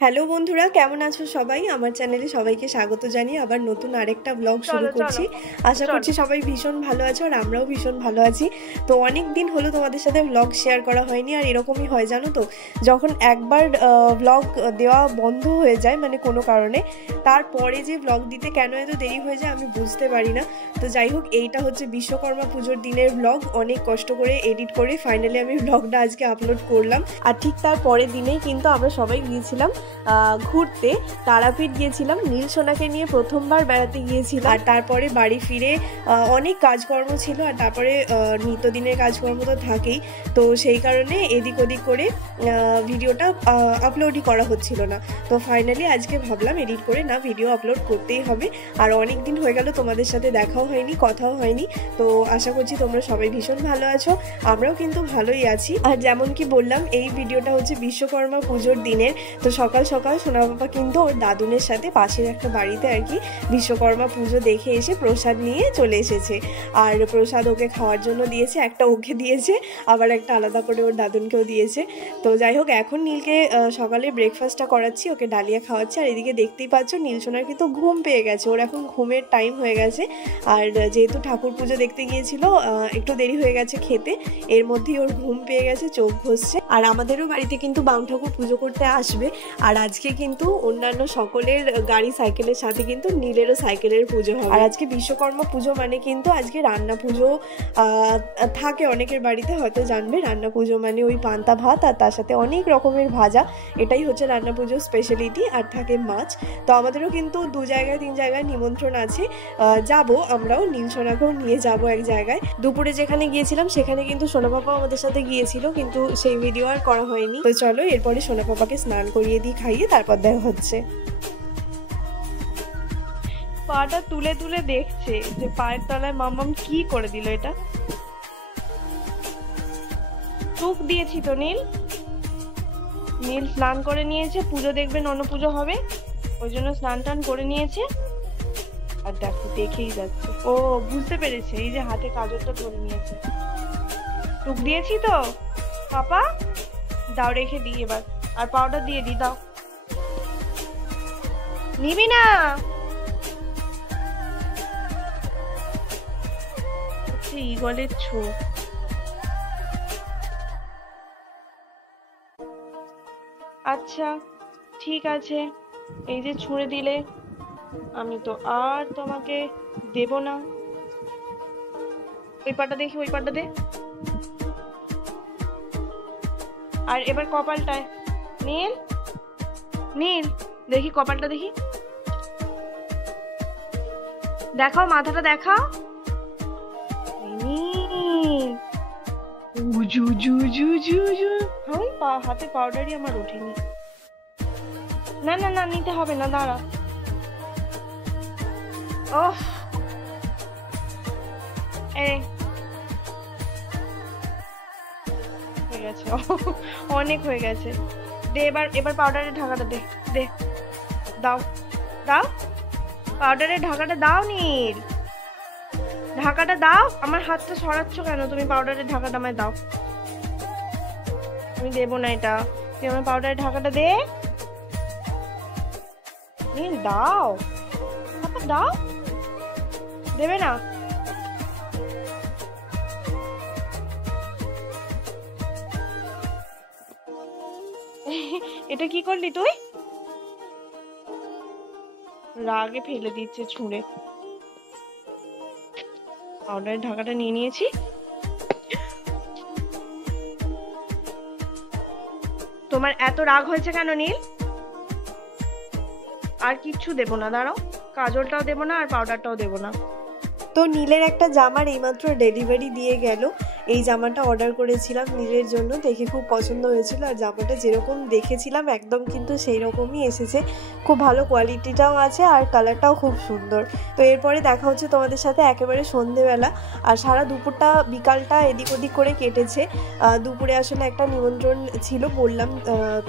Hello বন্ধুরা, কেমন আছো সবাই? আমার চ্যানেলে সবাইকে স্বাগত জানিয়ে আবার নতুন আরেকটা ব্লগ শুরু করছি। আশা করছি সবাই ভীষণ ভালো আছো আর আমরাও ভীষণ ভালো আছি। তো অনেক দিন হলো তোমাদের সাথে ব্লগ শেয়ার করা হয়নি, আর এরকমই হয় জানো তো, যখন একবার ব্লগ দেওয়া বন্ধ হয়ে যায় মানে কোনো কারণে, তারপরে যে ব্লগ দিতে কেন এত দেরি হয়ে যায় আমি বুঝতে পারি না। তো যাই হোক, এইটা হচ্ছে বিশ্বকর্মা পুজোর দিনের ব্লগ। অনেক কষ্ট করে এডিট করে ফাইনালি আমি ব্লগটা আজকে আপলোড করলাম। আর ঠিক তার পরের দিনেই কিন্তু আমরা সবাই গিয়েছিলাম ঘুরতে, তারাপীঠ গিয়েছিলাম। নীল সোনাকে নিয়ে প্রথমবার বেড়াতে গিয়েছিলাম। আর তারপরে বাড়ি ফিরে অনেক কাজকর্ম ছিল, আর তারপরে নিত্যদিনের কাজকর্ম তো থাকেই। তো সেই কারণে এদিক ওদিক করে ভিডিওটা আপলোডই করা হচ্ছিল না। তো ফাইনালি আজকে ভাবলাম এডিট করে না ভিডিও আপলোড করতেই হবে। আর অনেক দিন হয়ে গেল তোমাদের সাথে দেখাও হয়নি, কথাও হয়নি। তো আশা করছি তোমরা সবাই ভীষণ ভালো আছো, আমরাও কিন্তু ভালোই আছি। আর যেমন কি বললাম, এই ভিডিওটা হচ্ছে বিশ্বকর্মা পুজোর দিনের। তো সকাল সকাল সোনা বাবা কিন্তু ওর দাদুনের সাথে পাশের একটা বাড়িতে আর কি বিশ্বকর্মা পুজো দেখে এসে প্রসাদ নিয়ে চলে এসেছে। আর প্রসাদ ওকে খাওয়ার জন্য দিয়েছে, একটা ওকে দিয়েছে, আবার একটা আলাদা করে ওর দাদুনকেও দিয়েছে। তো যাই হোক, এখন নীলকে সকালে ব্রেকফাস্টটা করাচ্ছি, ওকে ডালিয়া খাওয়াচ্ছি। আর এদিকে দেখতেই পাচ্ছ নীল সোনার কিন্তু ঘুম পেয়ে গেছে, ওর এখন ঘুমের টাইম হয়ে গেছে। আর যেহেতু ঠাকুর পুজো দেখতে গিয়েছিল, একটু দেরি হয়ে গেছে খেতে, এর মধ্যেই ওর ঘুম পেয়ে গেছে, চোখ ঘষছে। আর আমাদেরও বাড়িতে কিন্তু বাম ঠাকুর পুজো করতে আসবে। আর আজকে কিন্তু অন্যান্য সকলের গাড়ি সাইকেলের সাথে কিন্তু নীলেরও সাইকেলের পুজো হবে। আর আজকে বিশ্বকর্মা পুজো মানে কিন্তু আজকে রান্না পুজো থাকে অনেকের বাড়িতে, হয়তো জানবে। রান্না পুজো মানে ওই পান্তা ভাত আর তার সাথে অনেক রকমের ভাজা, এটাই হচ্ছে রান্না পুজোর স্পেশালিটি। আর থাকে মাছ। তো আমাদেরও কিন্তু 2 জায়গায় 3 জায়গায় নিমন্ত্রণ আছে, যাব আমরাও। নীল সোনাকেও নিয়ে যাব এক জায়গায়। দুপুরে যেখানে গিয়েছিলাম সেখানে কিন্তু সোনা পাপা আমাদের সাথে গিয়েছিল, কিন্তু সেই ভিডিও আর করা হয়নি। তো চলো এরপরে সোনা পাপাকে স্নান করিয়ে দিই, খাইয়ে তারপর দেখা হচ্ছে। পাটা তুলে তুলে দেখছে যে পায়ের তলায় মাম্মাম কি করে দিল এটা। টুক দিয়েছি তো নীল। নীল স্নান করে নিয়েছে, পুজো দেখবেন, অন্য পুজো হবে, ওই জন্য স্নান টান করে নিয়েছে। আর দেখো দেখেই যাচ্ছে, ও বুঝতে পেরেছে, এই যে হাতে কাজলটা ধরে নিয়েছে। টুক দিয়েছি তো পাপা, দাও রেখে দিই এবার। আর পাউডার দিয়ে দিই, দাও। নিবি না? ঈগলের ছোপ। আচ্ছা ঠিক আছে, এই যে ছুঁড়ে দিলে, আমি তো আর তোমাকে দেব না। ওই পাটা দেখি, ওই পাটা দে। আর এবার কপালটায়। নীল নীল দেখি কপালটা দেখি, দেখাও মাথাটা দেখাও। হাতে পাউডারই আমার ওঠেনি। না না না, নিতে হবে না, দাঁড়া। ওহ হয়ে গেছে, অনেক হয়ে গেছে। দে এবার, এবার পাউডারের ঢাকাটা দে, দে, দাও দাও, পাউডারের ঢাকাটা দাও নীল, ঢাকাটা দাও। আমার হাতটা সরাচ্ছ কেন তুমি? পাউডারের ঢাকাটা আমায় দাও। আমি দেবো না এটা, তুই আমার পাউডারের ঢাকাটা দে। নীল দাও, দাও। দেবে না? এটা কি করলি তুই? রাগে ফেলে দিচ্ছে ছুঁড়ে। পাউডারের ঢাকাটা নিয়ে নিয়েছি। তোমার এত রাগ হয়েছে কেন নীল? আর কিচ্ছু দেবো না, দাঁড়াও, কাজলটাও দেবো না আর পাউডারটাও দেবো না। তো নীলের একটা জামার এইমাত্র ডেলিভারি দিয়ে গেল। এই জামাটা অর্ডার করেছিলাম নীলের জন্য, দেখে খুব পছন্দ হয়েছিল। আর জামাটা যেরকম দেখেছিলাম একদম কিন্তু সেই রকমই এসেছে, খুব ভালো কোয়ালিটিটাও আছে আর কালারটাও খুব সুন্দর। তো এরপরে দেখা হচ্ছে তোমাদের সাথে একেবারে সন্ধেবেলা। আর সারা দুপুরটা বিকালটা এদিক ওদিক করে কেটেছে। দুপুরে আসলে একটা নিমন্ত্রণ ছিল বললাম,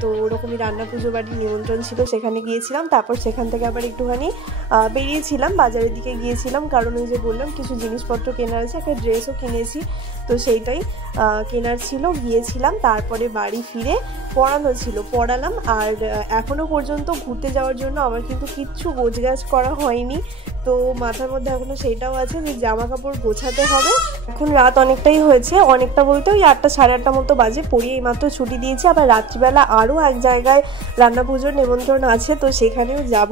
তো ওরকমই রান্না পুজো বাড়ির নিমন্ত্রণ ছিল, সেখানে গিয়েছিলাম। তারপর সেখান থেকে আবার একটুখানি বেরিয়েছিলাম, বাজারের দিকে গিয়েছিলাম, কারণ ওই যে বললাম কিছু জিনিসপত্র কেনার আছে, একটা ড্রেসও কিনেছি। তো সেইটাই কেনার ছিল, গিয়েছিলাম। তারপরে বাড়ি ফিরে পড়ানো ছিল, পড়ালাম। আর এখনও পর্যন্ত ঘুরতে যাওয়ার জন্য আমার কিন্তু কিচ্ছু গোছগাছ করা হয়নি। তো মাথার মধ্যে এখনও সেইটাও আছে যে জামা কাপড় গোছাতে হবে। এখন রাত অনেকটাই হয়েছে, অনেকটা বলতে ওই 8টা সাড়ে 8টা মতো বাজে। পড়িয়ে এইমাত্র ছুটি দিয়েছে। আবার রাত্রিবেলা আরও এক জায়গায় রান্না পুজোর নিমন্ত্রণ আছে, তো সেখানেও যাব।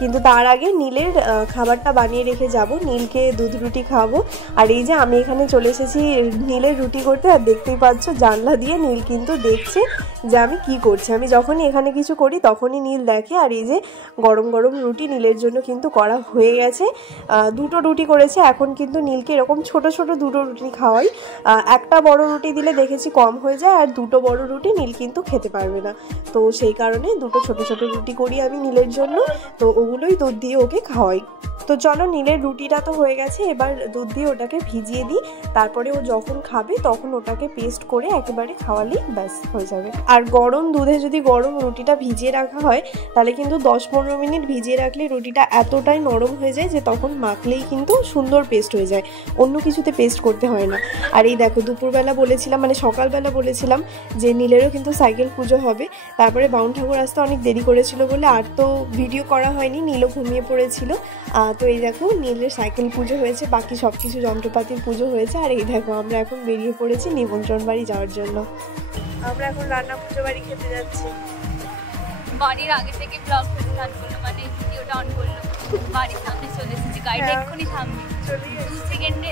কিন্তু তার আগে নীলের খাবারটা বানিয়ে রেখে যাব। নীলকে দুধ রুটি খাওয়াবো। আর এই যে আমি এখানে চলে এসেছি নীলের রুটি করতে। আর দেখতেই পাচ্ছ জানলা দিয়ে নীল কিন্তু দেখছে যে আমি কি করছি। আমি যখনই এখানে কিছু করি তখনই নীল দেখে। আর এই যে গরম গরম রুটি নীলের জন্য কিন্তু করা হয়ে গেছে। 2টো রুটি করেছে। এখন কিন্তু নীলকে এরকম ছোট ছোট 2টো রুটি খাওয়াই। একটা বড় রুটি দিলে দেখেছি কম হয়ে যায়, আর 2টো বড় রুটি নীল কিন্তু খেতে পারবে না। তো সেই কারণে 2টো ছোট ছোট রুটি করি আমি নীলের জন্য। তো ওগুলোই দুধ দিয়ে ওকে খাওয়াই। তো চলো, নীলের রুটিটা তো হয়ে গেছে, এবার দুধ দিয়ে ওটাকে ভিজিয়ে দিই। তারপরে ও যখন খাবে তখন ওটাকে পেস্ট করে একেবারে খাওয়ালেই ব্যাস হয়ে যাবে। আর গরম দুধে যদি গরম রুটিটা ভিজিয়ে রাখা হয় তাহলে কিন্তু 10-15 মিনিট ভিজিয়ে রাখলে রুটিটা এতটাই নরম হয়ে যায় যে তখন মাখলেই কিন্তু সুন্দর পেস্ট হয়ে যায়, অন্য কিছুতে পেস্ট করতে হয় না। আর এই দেখো দুপুরবেলা বলেছিলাম, মানে সকালবেলা বলেছিলাম যে নীলেরও কিন্তু সাইকেল পুজো হবে। তারপরে বাউন ঠাকুর আসতে অনেক দেরি করেছিল বলে আর তো ভিডিও করা হয়নি, নীলও ঘুমিয়ে পড়েছিল। তো এই দেখো নীলের সাইকেল পুজো হয়েছে, বাকি সব কিছু যন্ত্রপাতির পুজো হয়েছে। আর এই দেখো আমরা এখন বেরিয়ে পড়েছি নিমন্ত্রণ বাড়ি যাওয়ার জন্য। আমরা এখন রান্না পুজো বাড়ি খেতে যাচ্ছি। বাড়ির আগে থেকে ব্লগ স্টার্ট করলো, মানে ভিডিওটা অন করলো। বাড়ির সামনে চলে এসেছি, গাড়িটা এক্ষুনি থামবে। 2 সেকেন্ডে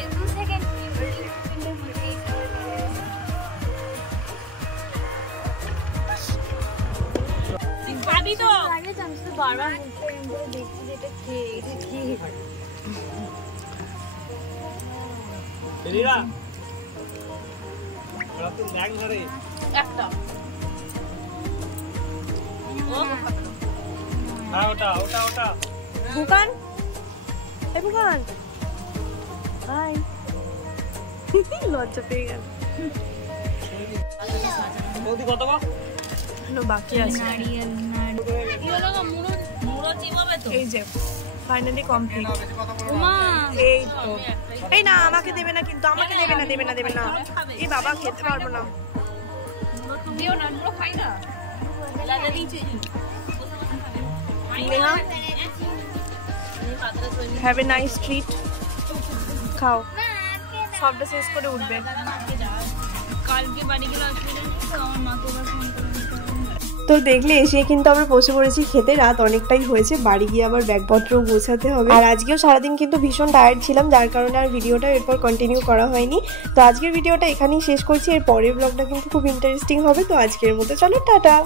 ভাবি তো আগে আমি তো বারবার দেখছি যেটা খেয়ে এটা খেয়ে এরিরা ওরা তো ব্যাগ ধরে একটা হ্যাঁ ওটা বুকান, এই বুকান, হাই। লজ্জা পেয়ে গেল। বৌদি কত গো? বাকি আছে। নারিয়েল কি হলো গো? মুড়ো চিবাবে তো? এই যে ফাইনালি কমপ্লিট। ওমা এই তো, এই না আমাকে দেবে না, কিন্তু আমাকে দেবে না। এই বাবা খেতে পারবো না। দিও না, মুড়ো খাই না। লাগা দিয়েছি। Neha, have a nice treat. খাও, সবটা শেষ করে উঠবে। কালকে বাড়ি গেলে অসুবিধা নেই তো, আমার মাকে এবার ফোন করে নিতে হবে। তো দেখলে এসে কিন্তু আমরা বসে পড়েছি খেতে। রাত অনেকটাই হয়েছে, বাড়ি গিয়ে আবার ব্যাগপত্র গোছাতে হবে। আর আজকেও সারাদিন কিন্তু ভীষণ টায়ার্ড ছিলাম, যার কারণে আর ভিডিওটা এরপর কন্টিনিউ করা হয়নি। তো আজকের ভিডিওটা এখানেই শেষ করছি। এর পরের ব্লগটা কিন্তু খুব ইন্টারেস্টিং হবে। তো আজকের মতো চলো, টাটা।